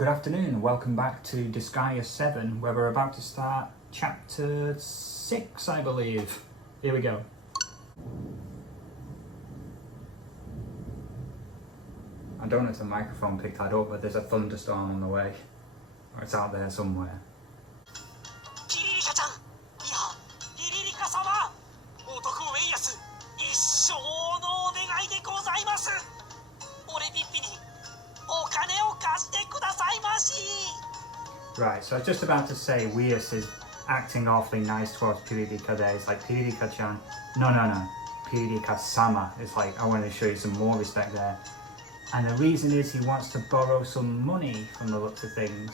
Good afternoon, welcome back to Disgaea 7, where we're about to start chapter 6, I believe. Here we go. I don't know if the microphone picked that up, but there's a thunderstorm on the way. Or it's out there somewhere. Right, so I was just about to say Weas is acting awfully nice towards Piririka there. It's like, Piririka-chan, no, Piririka-sama. It's like, I want to show you some more respect there. And the reason is he wants to borrow some money from the looks of things.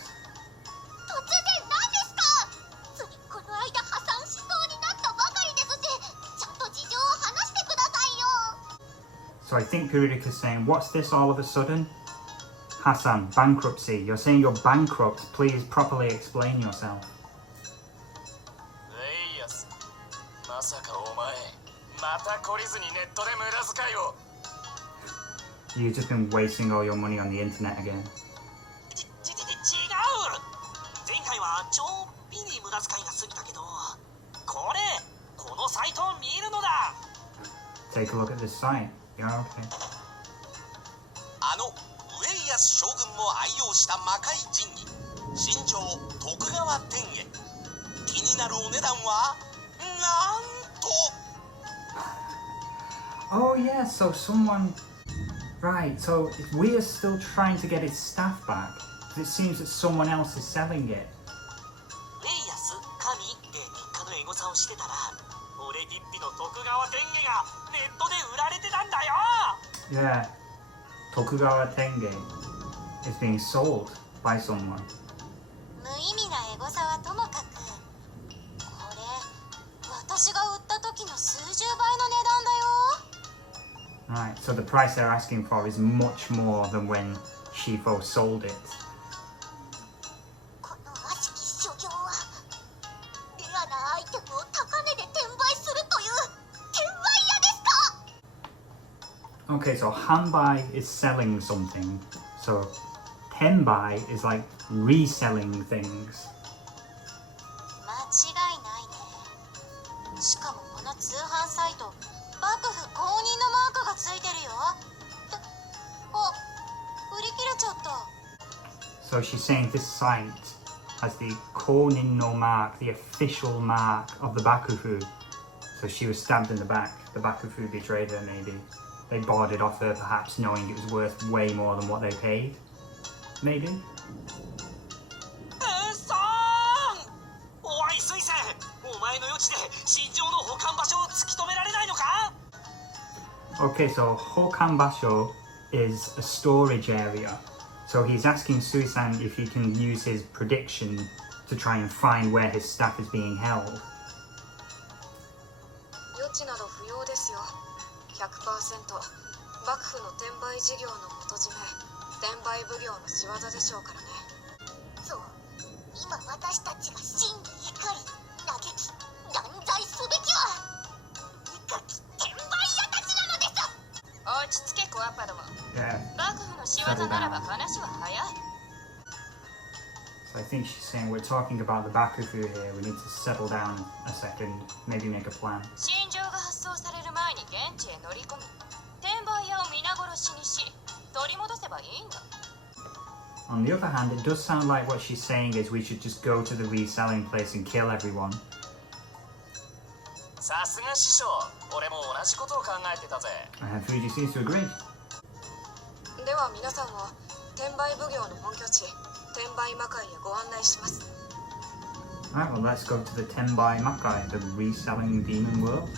So I think Piririka's saying, what's this all of a sudden? Hassan, bankruptcy. You're saying you're bankrupt. Please properly explain yourself. You've just been wasting all your money on the internet again. Take a look at this site. Yeah, okay. 将軍も愛用した魔界陣に新庄徳川天へ気になるお値段はなんと Oh yeah, so someone... Right, so we are still trying to get his staff back. It seems that someone else is selling it. Yeah, Tokugawa Tenge is being sold by someone. Right, so the price they're asking for is much more than when Shifo sold it. Okay, so Hanbai is selling something, so Tenbai is like reselling things. So she's saying this site has the Konin no mark, the official mark of the Bakufu. So she was stabbed in the back. The Bakufu betrayed her, maybe. They bought it off her, perhaps knowing it was worth way more than what they paid. Maybe? Okay, so Hokanbasho is a storage area. So he's asking Sui-san if he can use his prediction to try and find where his staff is being held. 幕府の転売事業の元締め、転売奉行の仕業でしょうからね。そう、今私たちが真に怒り、嘆き、断罪すべきは、無き転売屋たちなのです。落ち着け、コアパども。幕府の仕業ならば話は早い。So I think she's saying we're talking about the Bakufu here. We need to settle down a second, maybe make a plan. 心情が発送される前に現地へ乗り込み。 On the other hand, it does sound like what she's saying is we should just go to the reselling place and kill everyone. And Fuji seems to agree. Alright, well let's go to the Tenbai Makai, the reselling demon world.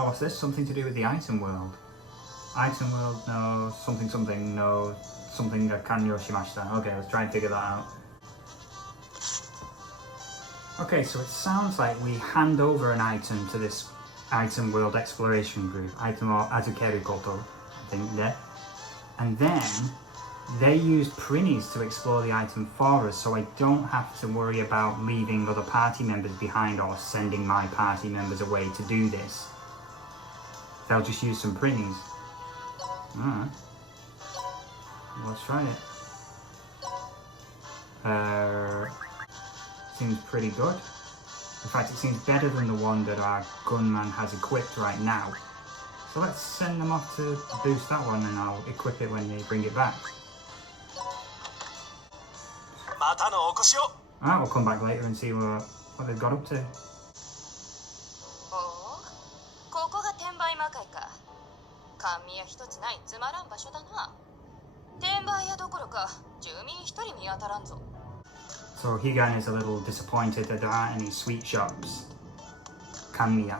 Oh, what's this? Something to do with the item world. Item world, no. Something, no. Something kanyo shimashita. Okay, let's try and figure that out. Okay, so it sounds like we hand over an item to this item world exploration group. Item or Azukeru Koto, I think, yeah. And then they use prinnies to explore the item for us, so I don't have to worry about leaving other party members behind or sending my party members away to do this. They'll just use some prinnies. Alright. Let's try it. Seems pretty good. In fact, it seems better than the one that our gunman has equipped right now. So let's send them off to boost that one, and I'll equip it when they bring it back. Alright, we'll come back later and see what they've got up to. ここが転売魔界か。甘味屋一つないつまらん場所だな。転売屋どころか住民一人見当たらんぞ。 So Higan is a little disappointed that there aren't any sweet shops. Kamiya.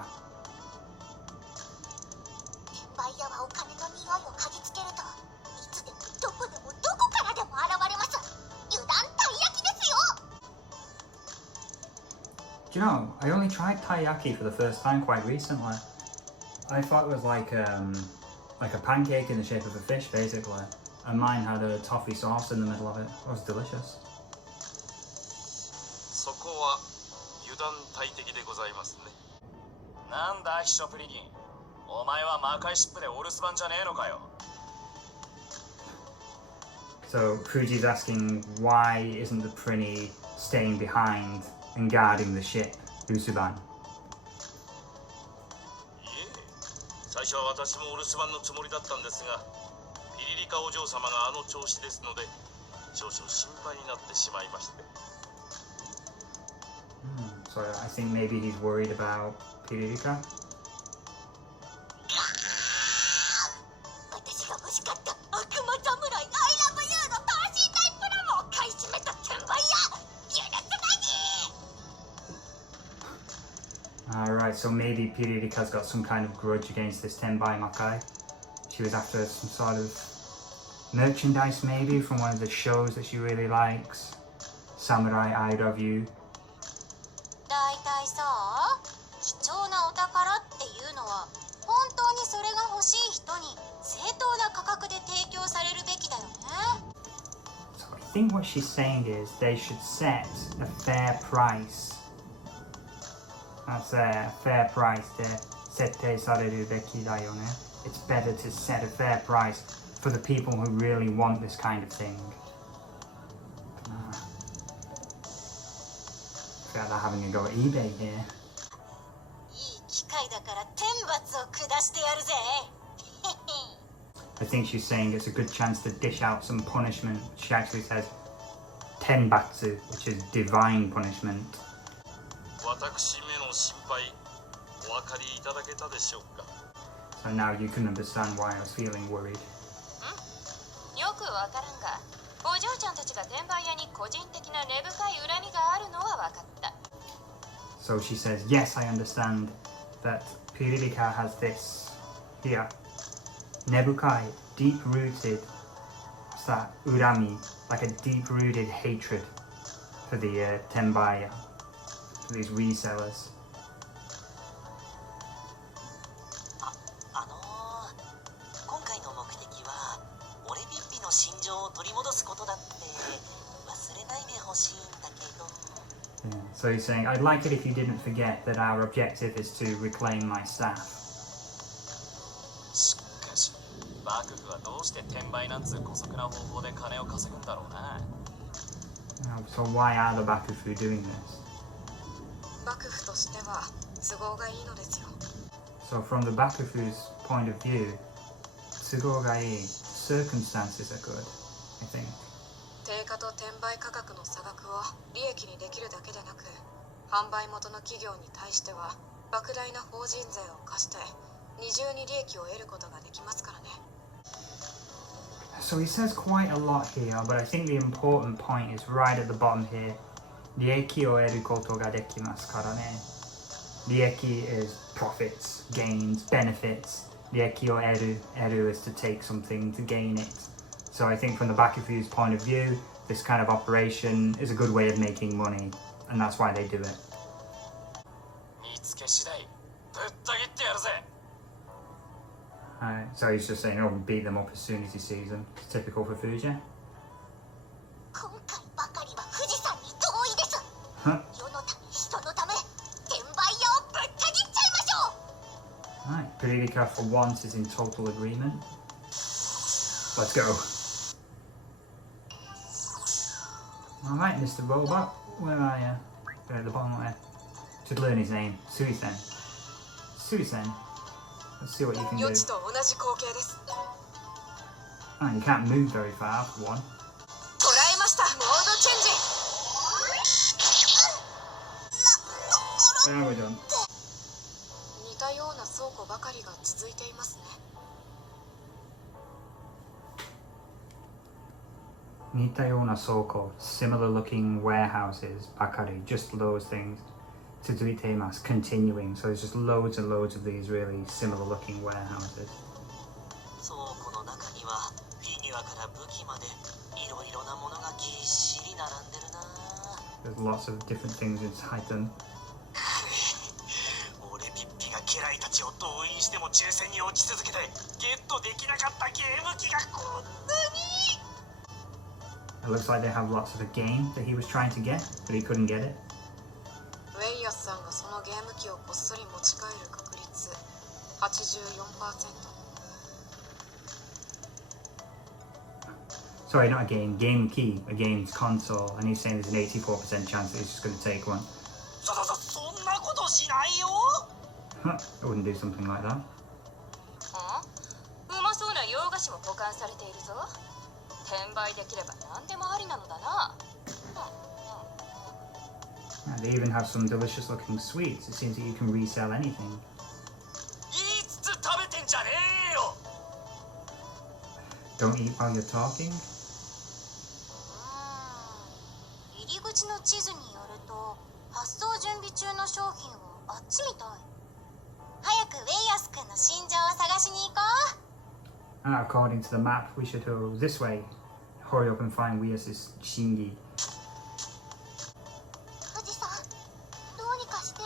転売屋はお金の匂いを嗅ぎつけるといつでもどこでもどこからでも現れます。油断たい焼きですよ。 Do you know, I only tried taiyaki for the first time quite recently. I thought it was like a pancake in the shape of a fish, basically. And mine had a toffee sauce in the middle of it. It was delicious. そこは油断大敵でございますね。なんだ秘書プリギン、お前は魔界シップでお留守番じゃねえのかよ。 So Fuji's asking why isn't the Prinny staying behind and guarding the ship, Usuban? いえ、最初は私もお留守番のつもりだったんですが、ピリリカお嬢様があの調子ですので、少々心配になってしまいまして。So I think maybe he's worried about Piririka. 私が欲しかった悪魔侍アイラブユーのパーシータイプラモを買い占めた転売屋。許せない。 Alright, so maybe Piririka's got some kind of grudge against this Tenbai Makai. She was after some sort of merchandise maybe from one of the shows that she really likes. Samurai I Love You. だいたいさ、貴重なお宝っていうのは本当にそれが欲しい人に正当な価格で提供されるべきだよね。 So I think what she's saying is they should set a fair price. That's a fair price de sette sareru beki da yo ne. It's better to set a fair price for the people who really want this kind of thing. They're having a go at eBay here. いい機会だから天罰を下してやるぜ。 I think she's saying it's a good chance to dish out some punishment. She actually says tenbatsu, which is divine punishment. 私めの心配、お分かりいただけたでしょうか。 So now you can understand why I was feeling worried. よくわからんが、お嬢ちゃんたちが転売屋に個人的な根深い恨みがあるのはわかった。 So she says, yes, I understand that Piririka has this here. Nebukai, deep-rooted, what's that? Urami, like a deep-rooted hatred for the Tenbaya, for these resellers. 今回の目的は俺ピッピの心情を取り戻すことだって忘れないでほしいんだけど。 Yeah. So he's saying, I'd like it if you didn't forget that our objective is to reclaim my staff. しかし、幕府はどうして転売なんつう姑息な方法で金を稼ぐんだろうな。So why are the Bakufu doing this? 幕府としては都合がいいのですよ。 So from the Bakufu's point of view, Tsugogai, circumstances are good, I think. 定価と転売価格の差額を利益にできるだけでなく、販売元の企業に対しては莫大な法人税を課して二重に利益を得ることができますからね。 So he says quite a lot here, but I think the important point is right at the bottom here. Rieki o eru koto ga dekimasu kara ne. Rieki is profits, gains, benefits. Rieki o eru is to take something to gain it. So I think from the Bakufu's point of view, this kind of operation is a good way of making money, and that's why they do it. 見つけ次第ぶった切ってやるぜ。 So he's just saying, oh, beat them up as soon as he sees them. It's typical for Fuji. Huh? 世のため人のため転売屋をぶった切っちゃいましょう。 Right, Pirilika for once is in total agreement. Let's go. Alright, Mr. Robot, where are you? There at the bottom there. Should learn his name. Suisen. Suisen. Let's see what you can do. 予知と同じ光景です。 Oh, you can't move very far for one. 捉えました。モードチェンジ。 There we're done. 似たような倉庫ばかりが続いていますね。 Nitayona Soko, similar looking warehouses, bakari, just those things. Tsuzuiteimasu, continuing. So there's just loads and loads of these really similar looking warehouses. 倉庫の中にはフィギュアから武器までいろいろなものがぎっしり並んでるな。 There's lots of different things inside them. 俺ピッピが家来たちを動員しても抽選に落ち続けてゲットできなかったゲーム機がこんなに。 It looks like they have lots of a game that he was trying to get, but he couldn't get it. ウェイヤスさんがそのゲーム機をこっそり持ち帰る確率 84%。 Sorry, not a game key, a game's console, and he's saying there's an 84% chance that he's just going to take one. そんなことしないよ。 Huh, I wouldn't do something like that. うまそうな洋菓子も保管されているぞ。転売できれば何でもありなのだな。 And they even have some delicious looking sweets. It seems that you can resell anything. 言いつつ食べてんじゃねえよ。 Don't eat while you're talking. 入り口の地図によると発送準備中の商品はあっちみたい。早くウェイヤス君の心情を探しに行こう。 According to the map, we should go this way. Hurry up and find Weir's Shingi. 富士山、どうにかして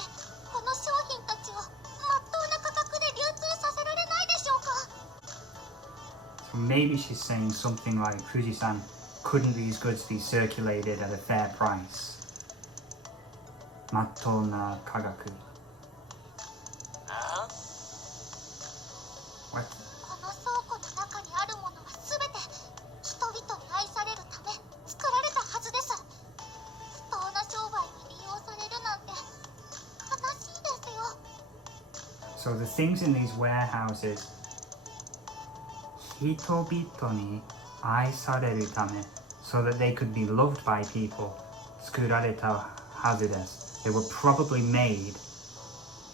この商品たちをまっとうな価格で流通させられないでしょうか。 So maybe she's saying something like, Fuji-san, couldn't these goods be circulated at a fair price? Mattona kagaku. あ What? この倉庫の中にあるものはすべて人々に愛されるため作られたはずです。不当な商売に利用されるなんて悲しいですよ。 So the things in these warehouses, 人々に愛されるため, so that they could be loved by people, 作られたはずです. They were probably made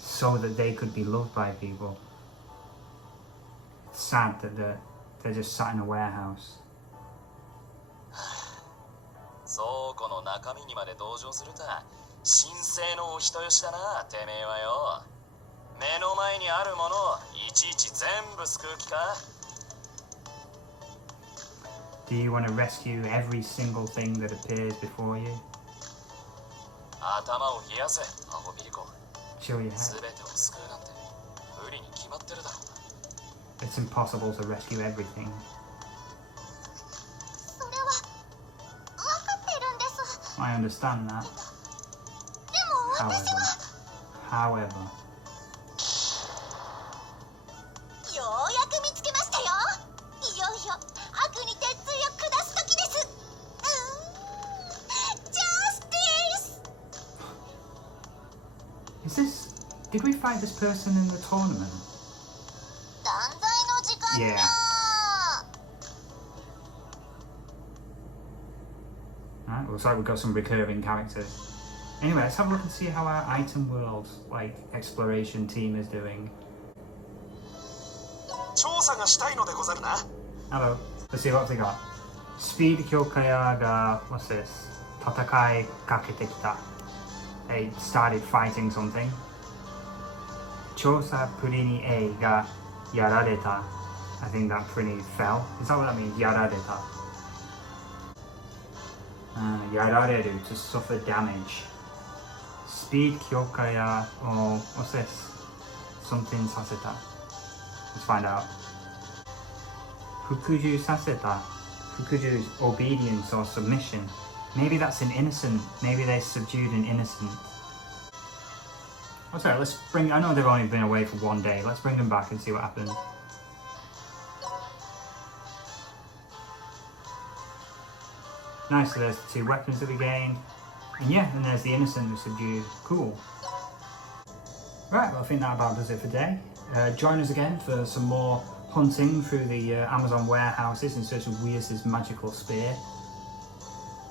so that they could be loved by people. It's sad that they're just sat in a warehouse. 倉庫の中身にまで同情するた神聖のお人よしだな、てめえはよ。目の前にあるものをいちいち全部救う気か。 Do you want to rescue every single thing that appears before you? 頭を冷やせ、アホビリコ。 Chill your 全 head. てを救うなんて無理に決まってるだろう。 It's impossible to rescue everything. それは分かっているんです。 I understand that. でも私は However, ようやく見つけましたよ。いよいよ悪に鉄槌を下す時です。ジャスティス。 is this? Did we fight this person in the tournament? 断罪の時間だ。 Yeah. Alright, looks like we've got some recurring characters. Anyway, let's have a look and see how our item world, like, exploration team is doing. 調査がしたいのでござるな。 Hello. Let's see what they got. Speed Kyokaya ga, what's this? Tatakai kaketekita. They started fighting something. Chosa Purini A ga yarareta. I think that Purini fell. Is that what that means? Yarareta. Yarareru, to suffer damage. Speed Kyokaya, or what's this? Something saseta. Let's find out. Fukuju saseta. Fukuju is obedience or submission. Maybe that's an innocent. Maybe they subdued an innocent. Oh, sorry, let's bring... I know they've only been away for 1 day. Let's bring them back and see what happens. Nice, so there's the 2 weapons that we gained. And yeah, and there's the innocent was subdued. Cool. Right, well I think that about does it for today. Join us again for some more hunting through the Amazon warehouses in search of Weir's magical spear.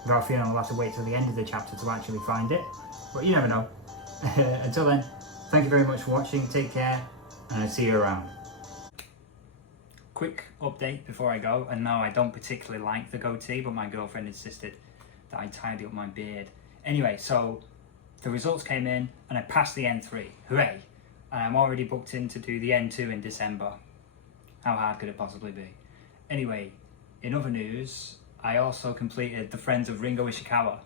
I've got a feeling I'll have to wait till the end of the chapter to actually find it. But you never know. Until then, thank you very much for watching, take care, and I'll see you around. Quick update before I go, and now I don't particularly like the goatee, but my girlfriend insisted that I tidy up my beard. Anyway, so the results came in and I passed the N3, hooray! And I'm already booked in to do the N2 in December. How hard could it possibly be? Anyway, in other news, I also completed The Friends of Ringo Ishikawa.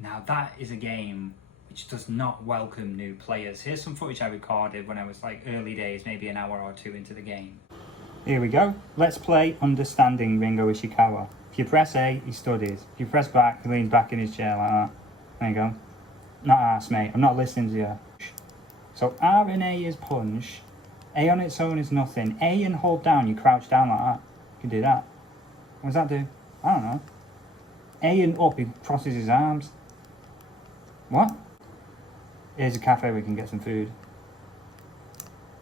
Now that is a game which does not welcome new players. Here's some footage I recorded when I was like early days, maybe an hour or 2 into the game. Here we go. Let's play Understanding Ringo Ishikawa. If you press A, he studies. If you press back, he leans back in his chair like that. There you go. Not ass, mate. I'm not listening to you. So R and A is punch. A on its own is nothing. A and hold down, you crouch down like that. You can do that. What does that do? I don't know. A and up, he crosses his arms. What? Here's a cafe where we can get some food.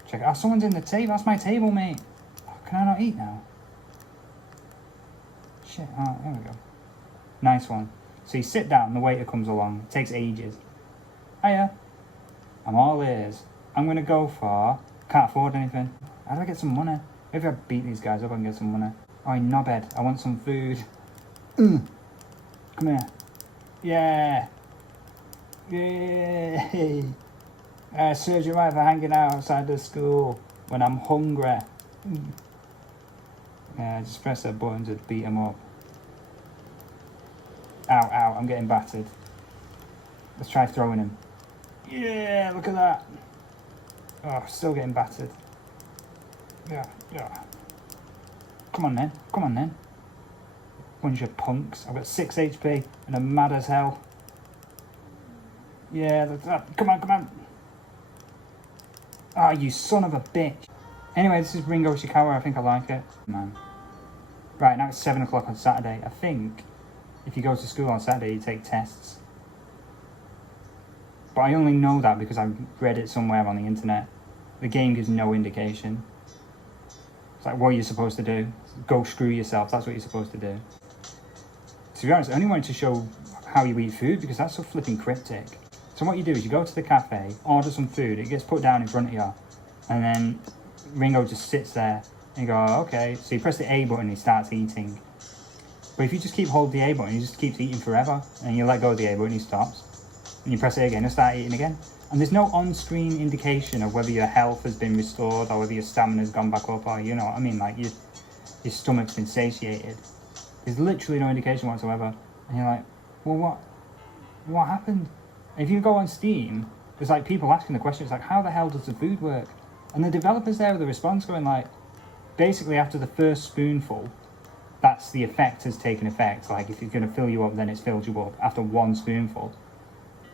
Check it out. Someone's in the table. That's my table, mate. Oh, can I not eat now? Shit. Oh, there we go. Nice one. So you sit down, the waiter comes along. It takes ages. Hiya. I'm all ears. I'm going to go for... Can't afford anything. How do I get some money? Maybe I beat these guys up and get some money. Oh, knobhead. I want some food. Come here. Yeah. Yay. Serves you right for hanging out outside the school when I'm hungry. Yeah, just press that button to beat him up. Ow, ow, I'm getting battered. Let's try throwing him. Yeah, look at that. Oh, still getting battered. Yeah, yeah. Come on then, come on then. Bunch of punks. I've got 6 HP and I'm mad as hell. Yeah, that's that. Come on, come on. Ah, oh, you son of a bitch. Anyway, this is Ringo Ishikawa. I think I like it. Man. Right, now it's 7 o'clock on Saturday. I think if you go to school on Saturday, you take tests. But I only know that because I read it somewhere on the internet. The game gives no indication. It's like, what are you supposed to do? Go screw yourself. That's what you're supposed to do. To be honest, I only wanted to show how you eat food because that's so flipping cryptic. So what you do is you go to the cafe, order some food, it gets put down in front of you, and then Ringo just sits there, and you go, oh, okay. So you press the A button and he starts eating. But if you just keep holding the A button, he just keeps eating forever, and you let go of the A button, he stops. And you press it again, he'll start eating again. And there's no on-screen indication of whether your health has been restored or whether your stamina's gone back up, or you know what I mean, like your stomach's been satiated. There's literally no indication whatsoever. And you're like, well, what happened? And if you go on Steam, there's like people asking the questions like, how the hell does the food work? And the developers there with the response going like, basically after the first spoonful, that's the effect has taken effect. Like if it's going to fill you up, then it's filled you up after 1 spoonful.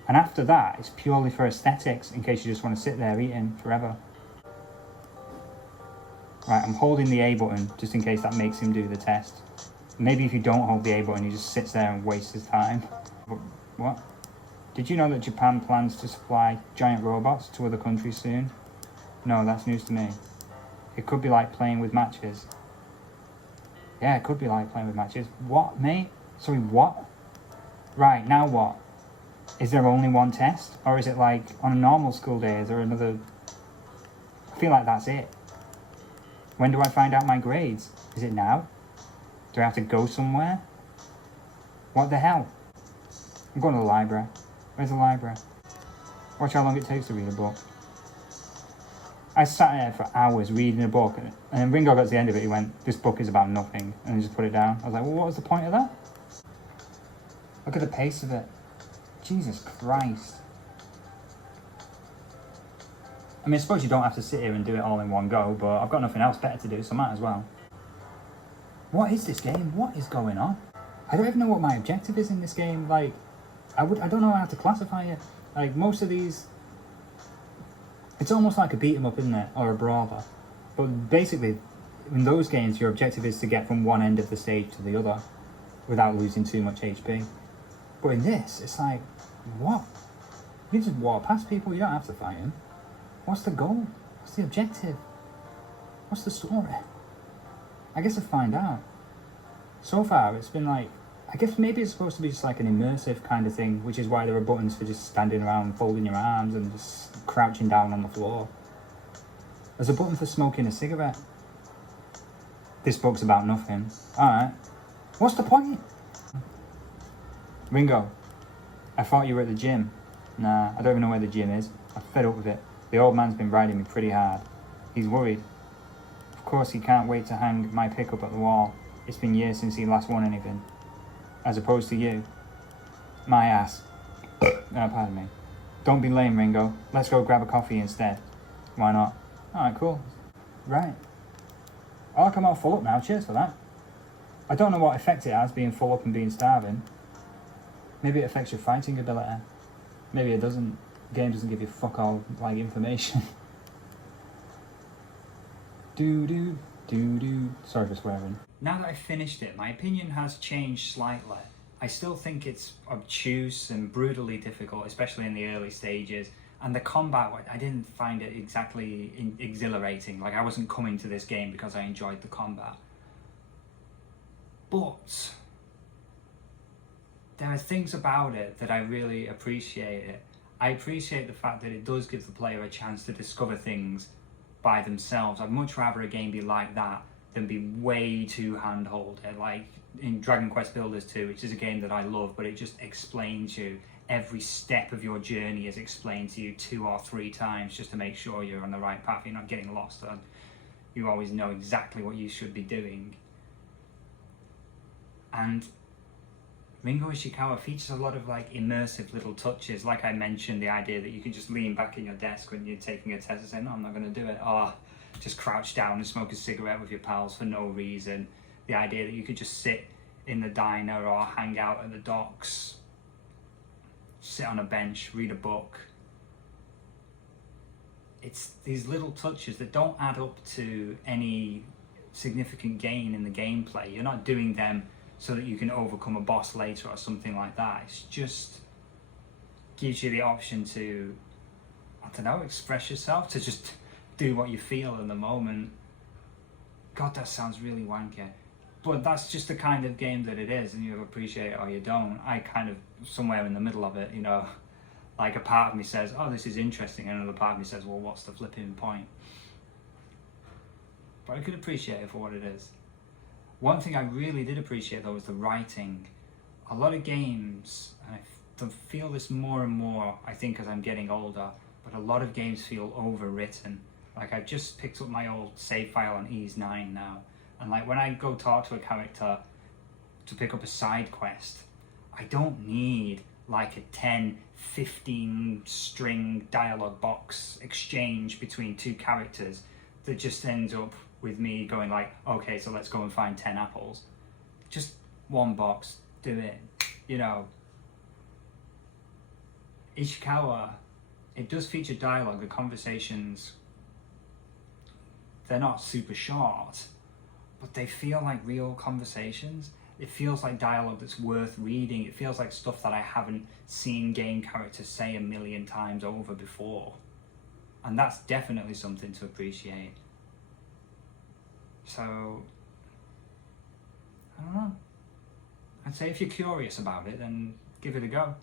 And after that, it's purely for aesthetics, in case you just want to sit there eating forever. Right, I'm holding the A button, just in case that makes him do the test. Maybe if you don't hold the A button, he just sits there and wastes his time. But, what? Did you know that Japan plans to supply giant robots to other countries soon? No, that's news to me. It could be like playing with matches. Yeah, it could be like playing with matches. What, mate? Sorry, what? Right, now what? Is there only 1 test? Or is it like on a normal school day? Is there another? I feel like that's it. When do I find out my grades? Is it now? Do I have to go somewhere? What the hell? I'm going to the library. Where's the library? Watch how long it takes to read a book. I sat there for hours reading a book, and then Ringo got to the end of it, he went, this book is about nothing, and he just put it down. I was like, well, what was the point of that? Look at the pace of it. Jesus Christ. I mean, I suppose you don't have to sit here and do it all in one go, but I've got nothing else better to do, so I might as well. What is this game? What is going on? I don't even know what my objective is in this game. Like, I don't know how to classify it. Like, most of these, it's almost like a beat 'em up, isn't it? Or a brawler. But basically, in those games, your objective is to get from one end of the stage to the other without losing too much HP. But in this, it's like, what? You just walk past people, you don't have to fight them. What's the goal? What's the objective? What's the story? I guess I'll find out. So far, it's been like, I guess maybe it's supposed to be just like an immersive kind of thing, which is why there are buttons for just standing around, folding your arms and just crouching down on the floor. There's a button for smoking a cigarette. This book's about nothing. Alright. What's the point? Ringo, I thought you were at the gym. Nah, I don't even know where the gym is. I'm fed up with it. The old man's been riding me pretty hard. He's worried. Of course, he can't wait to hang my pickup at the wall. It's been years since he last won anything. As opposed to you. My ass. Pardon me. Don't be lame, Ringo. Let's go grab a coffee instead. Why not? Alright, cool. Right. Oh, I'm all full up now. Cheers for that. I don't know what effect it has, being full up and being starving. Maybe it affects your fighting ability. Maybe it doesn't. The game doesn't give you fuck all, like, information. Sorry for swearing. Now that I've finished it, my opinion has changed slightly. I still think it's obtuse and brutally difficult, especially in the early stages. And the combat, I didn't find it exactly exhilarating. Like, I wasn't coming to this game because I enjoyed the combat. But there are things about it that I really appreciate it. I appreciate the fact that it does give the player a chance to discover things by themselves. I'd much rather a game be like that than be way too hand-holded. Like in Dragon Quest Builders 2, which is a game that I love, but it just explains you. Every step of your journey is explained to you 2 or 3 times just to make sure you're on the right path, you're not getting lost, and you always know exactly what you should be doing. And Ringo Ishikawa features a lot of like immersive little touches. Like I mentioned, the idea that you can just lean back in your desk when you're taking a test and say, no, I'm not going to do it. Or just crouch down and smoke a cigarette with your pals for no reason. The idea that you could just sit in the diner or hang out at the docks, sit on a bench, read a book. It's these little touches that don't add up to any significant gain in the gameplay. You're not doing them so that you can overcome a boss later or something like that. It's just gives you the option to, I don't know, express yourself, to just do what you feel in the moment. God, that sounds really wanky. But that's just the kind of game that it is, and you appreciate it or you don't. I kind of, somewhere in the middle of it, you know, like a part of me says, oh, this is interesting, and another part of me says, well, what's the flipping point? But I could appreciate it for what it is. One thing I really did appreciate, though, was the writing. A lot of games, and I feel this more and more, I think, as I'm getting older, but a lot of games feel overwritten. Like, I've just picked up my old save file on Ease 9 now, and like when I go talk to a character to pick up a side quest, I don't need like a 10, 15 string dialogue box exchange between 2 characters that just ends up with me going like, okay, so let's go and find 10 apples. Just one box, do it, you know. Ishikawa, it does feature dialogue, the conversations, they're not super short, but they feel like real conversations. It feels like dialogue that's worth reading. It feels like stuff that I haven't seen game characters say a million times over before. And that's definitely something to appreciate. So, I don't know. I'd say if you're curious about it, then give it a go.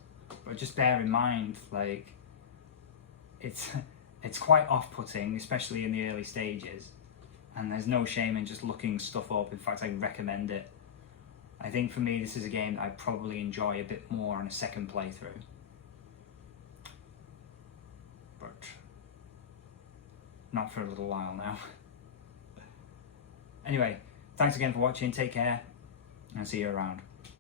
But just bear in mind, like, it's quite off-putting, especially in the early stages. And there's no shame in just looking stuff up. In fact, I recommend it. I think for me, this is a game that I'd probably enjoy a bit more on a second playthrough. But not for a little while now. Anyway, thanks again for watching, take care, and see you around.